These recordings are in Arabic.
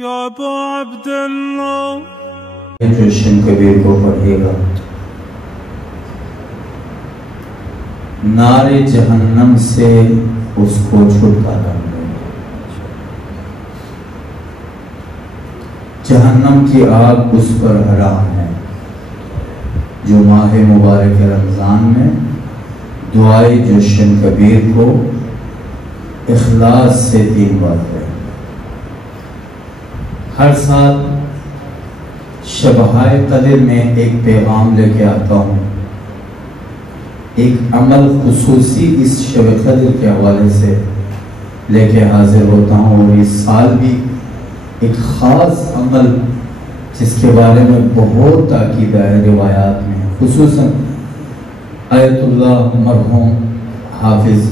या अबा अब्दुल्लाह। जश्न कबीर को पढ़ेगा, नारे जहन्नम से उसको छुटकारा मिलेगा। जहन्नम की आग उस पर हराम है जो माह मुबारक रमज़ान में दुआए जश्न कबीर को इखलास से 3 बार पढ़े। हर साल शब-ए क़द्र में एक पैगाम लेके आता हूँ, एक अमल खुसूसी इस शब क़द्र के हवाले से लेके हाजिर होता हूँ। और इस साल भी एक ख़ास अमल जिसके बारे में बहुत ताकीद है रिवायात में, खुसूसन आयतुल्लाह मरहूम हाफिज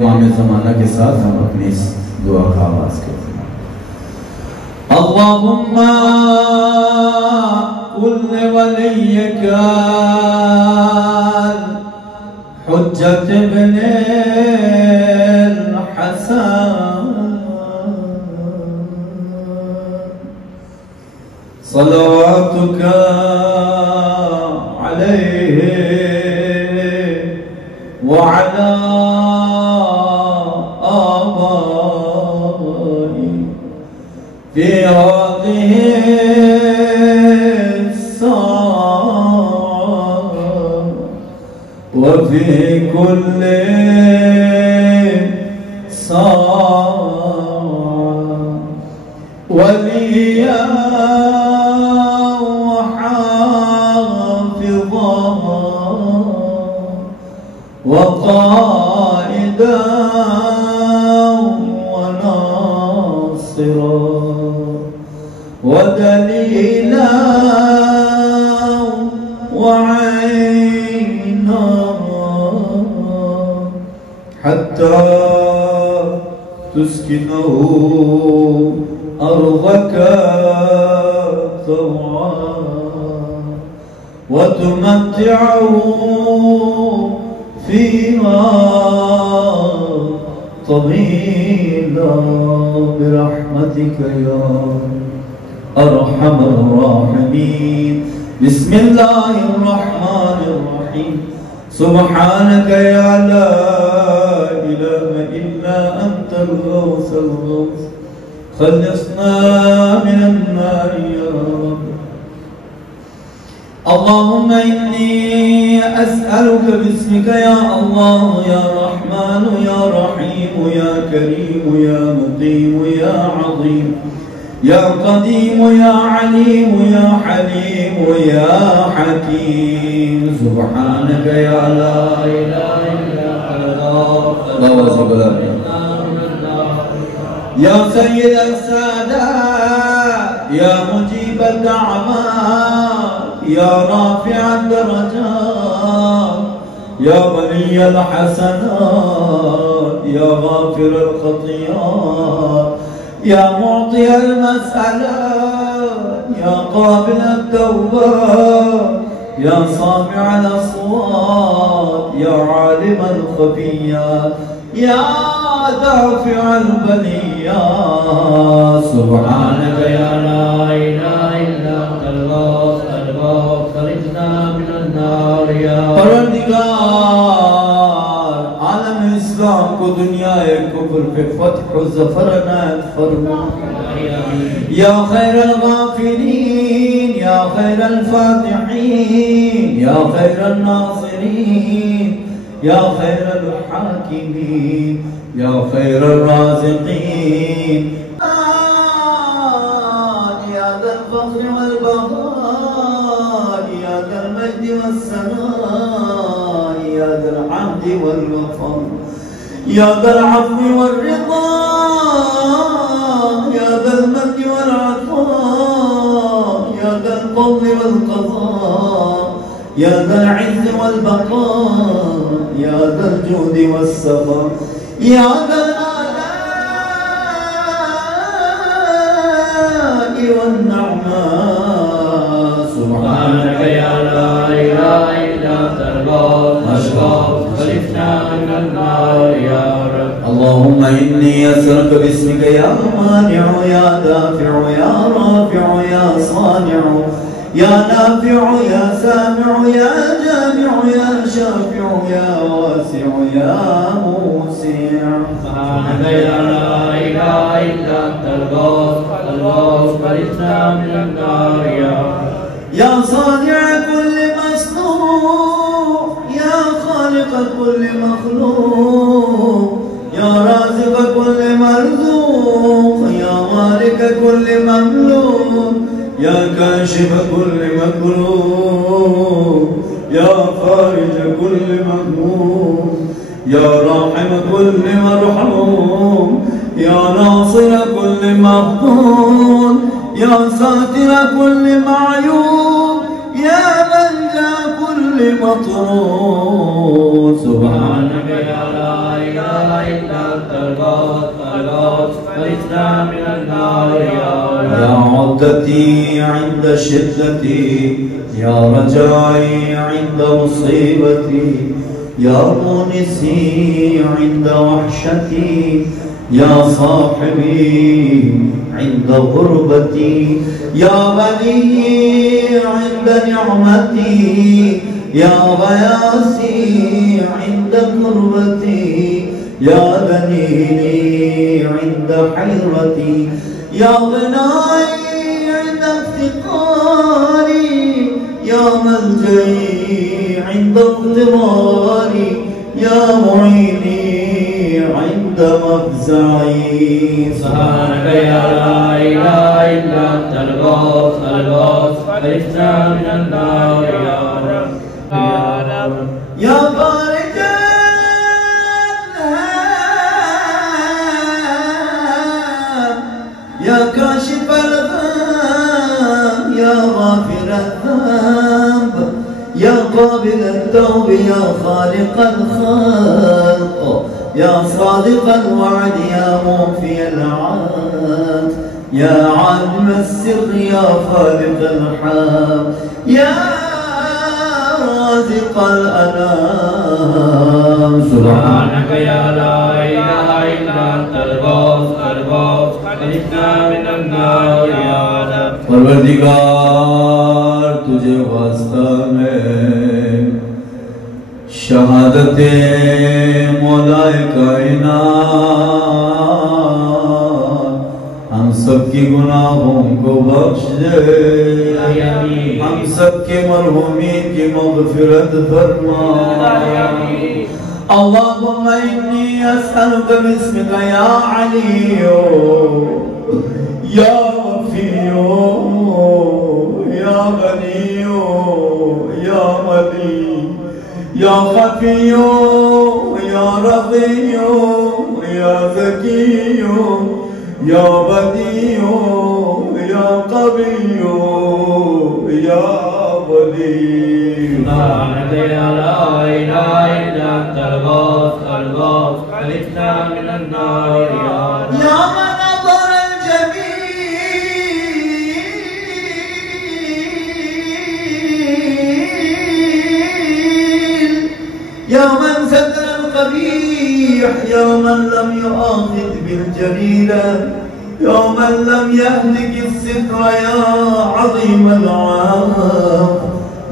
इमाम ज़माना के साथ हम अपनी इस दुआ का आवाज़ करते हैं। अल्लाहुम्मा कुल्ल वलिय्यका हुज्जत इब्न हसन सलावतुका अलैहि व अला في هذه الساعة وفي كل ساعة وليا وحافظا وقائدا وناصرا ودليلا وعينا حتى تسكنه أرضك طوعا وتمتعه فيها طويلا برحمتك يا أرحم الراحمين. بسم الله الرحمن الرحيم. سبحانك يا لا إله إلا أنت الغوث الغوث خلصنا من النار يا رب. اللهم إني أسألك باسمك يا الله يا رحمن يا رحيم يا كريم يا مقيم يا عظيم يا قديم يا عليم يا حليم يا حكيم. سبحانك يا لا إله إلا أنت يا سيد السادات يا مجيب الدعوات يا رافع الدرجات يا ولي الحسنات يا غافر الخطيئات يا معطي المسألات يا قابل التوبات يا سامع الأصوات يا عالم الخفيات يا دافع البليات. سبحانك يا لا إله إلا أنت الغوث خرجنا من النار يا परवरदिगार आलम इस्लाम को दुनिया कुफ्र पे फतह और ज़फ़र अनायत फरमा या खैरल गाफिरीन या खैरल फातिहीन या खैरल नासिरीन या खैरल हाकिमीन या खैरल राज़िक़ीन या दल फ़ख्र वल बक़ार या दल मज्द वस्सनार या दल अहद वल वफ़ा या दल अफ़्व वल रिज़ा या दल मज्द वल अता या दल फ़ज़्ल वल क़ज़ा या दल इज़्ज़ वल बक़ा या दल जूद वस्सफ़ा या दल आला'i वन्नअमा. सुब्हानक या ला इलाहा इल्ला अनत अल-गौस खलिफना मिनन नार या रब. اللهم إني أسألك باسمك يا مانع يا دافع يا رافع يا صانع يا نافع يا سامع يا جامع يا شافع يا واسع يا موسع. سبحانك يا لا إله إلا أنت الغوث فرجنا من النار يا صانع كل مصنوع يا خالق كل مخلوق يا رازق كل مرزوق يا مالك كل مملوك يا كاشف كل مكروه يا فارج كل مهموم يا راحم كل مرحوم يا ناصر كل مغفور يا ساتر كل معيوب يا منجى كل مطرود. سبحانك يا لا إله إلا أنت الغوث فرجنا من النار يا عدتي عند شدتي يا رجائي عند مصيبتي يا مونسي عند وحشتي يا صاحبي عند غربتي يا ولي عند نعمتي يا غياثي عند كربتي يا دليلي عند حيرتي يا غناي عند افتقاري يا ملجئي عند اضطراري يا معيني عند مفزعي. سبحانك يا لا إله إلا أنت الغوث فرجنا من النار يا فارج الهم يا كاشف الغم يا غافر الذنب يا قابل التوب يا خالق الخلق يا صادق الوعد يا موفي العهد يا عالم السر يا خالق الحال يا رازق الأنام. سبحانك يا لا إله إلا أنت الغوث فرجنا من النار يا رب. परवरदिगार तुझे वास्ता में शहादत मौलाए कायनात हम सबकी गुनाहों को बख्श दे हम सबके मरहूमीन की मग़फ़िरत फरमा. اللهم إني أسألك باسمك يا علي يا وفي يا غني يا ولي يا خفي يا رضي يا زكي يا بديع يا قوي يا ولي. سبحانك يا لا إله إلا أنت الغوث فرجنا من النار يا رب. يا من نظر الجميل يا من ستر القبيح يا من لم يؤاخذ بالجريرة يا من لم يهلك الستر يا عظيم العافية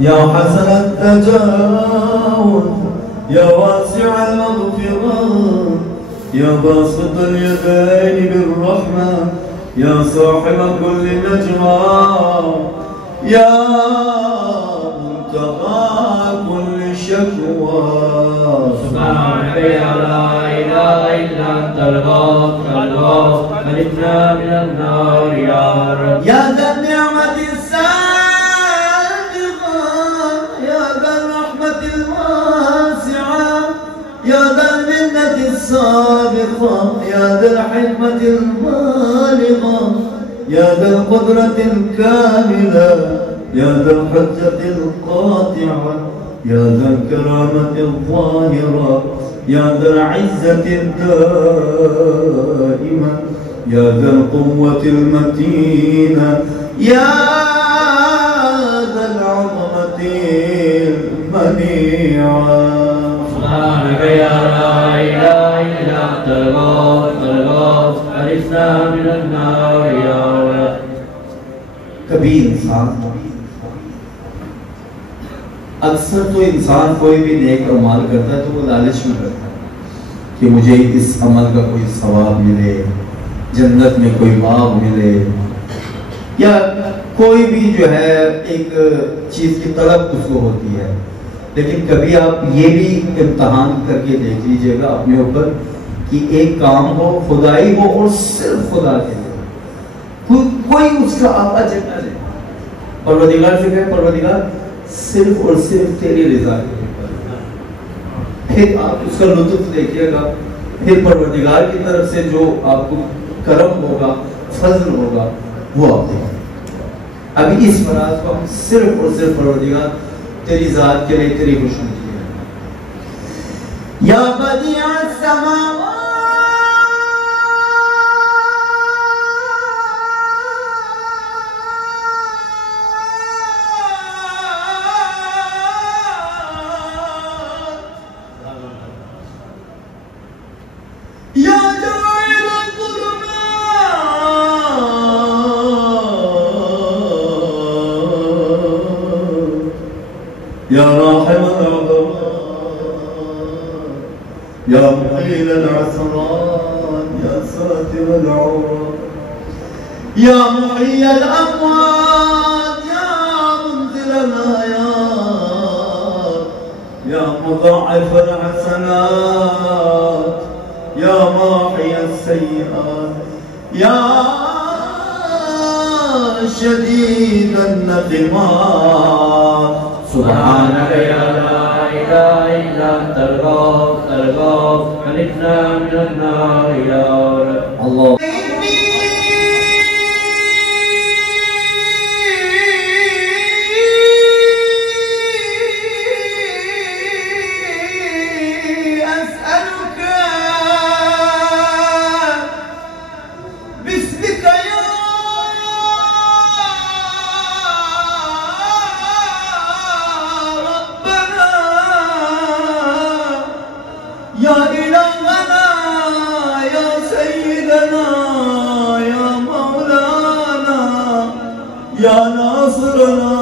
يا حسن التجاوز يا واسع المغفرة يا باسط اليدين بالرحمة يا صاحب كل نجوى يا منتهى كل شكوى. سبحانك يا لا إله إلا أنت الغوث فرجنا من النار يا رب. يا ذا النعمة السابقة يا ذا الرحمة الواسعة يا ذا المنة السابقة يا ذا الحكمة البالغة يا ذا القدرة الكاملة يا ذا الحجة القاطعة يا ذا الكرامة الظاهرة يا ذا العزة الدائمة يا ذا القوة المتينة يا ذا العظمة المنيعة. سبحانك يا لا إله إلا أنت أنت الغوث الغوث أغثنا من النار يا رب. कभी इंसान अक्सर तो इंसान कोई भी नेक अमाल करता है तो वो लालच में करता है कि मुझे इस अमल का कोई सवाब मिले, जन्नत में कोई बाग मिले, या कोई भी जो है एक चीज की तलब उसको होती है। लेकिन कभी आप ये भी इम्तहान करके देख लीजिएगा अपने ऊपर कि एक काम हो, खुदाई हो और सिर्फ खुदा के लिए, कोई उसका आप अजर न ले। परवरदिगार से कहे परवरदिगार सिर्फ और सिर्फ तेरी रज़ा के लिए, फिर आप उसका लुत्फ देखिएगा। फिर परवरदिगार की तरफ से जो आपको करम होगा, फजल होगा, वो आप देखेंगे। अभी इस फराज को हम सिर्फ और सिर्फ परवरदिगार तेरी ज़ात के लिए, तेरी खुशनुदी है। या बदिया समावात يا راحم العظماء يا مقيل العسرات يا ساتر العورات يا محيي الأموات يا منزل الآيات يا مضاعف الحسنات يا ماحي السيئات يا شديد النقمات سبحانك يا لا إله إلا أنت الغوث الغوث أغثنا من النار يا رب. الله يا إلهنا يا سيدنا يا مولانا يا ناصرنا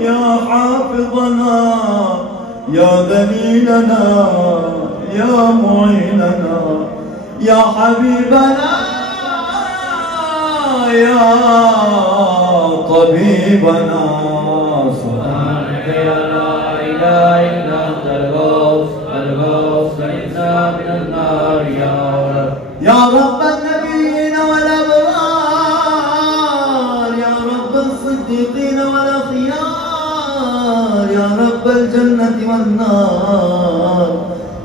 يا حافظنا يا دليلنا يا معيننا يا حبيبنا يا طبيبنا سبحانك يا لا إله إلا أنت الغوث الغوث أغثنا من النار يا رب. يا رب النبيين والأبرار يا رب الصديقين والأخيار يا رب الجنة والنار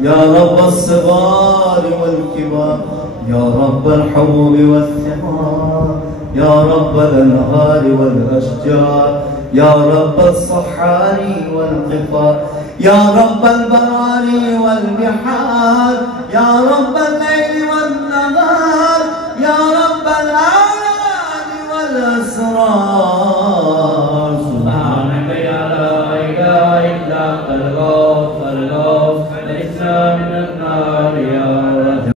يا رب الصغار والكبار يا رب الحبوب والثمار يا رب الأنهار والأشجار يا رب الصحار والقفار يا رب البراري والبحار يا رب الليل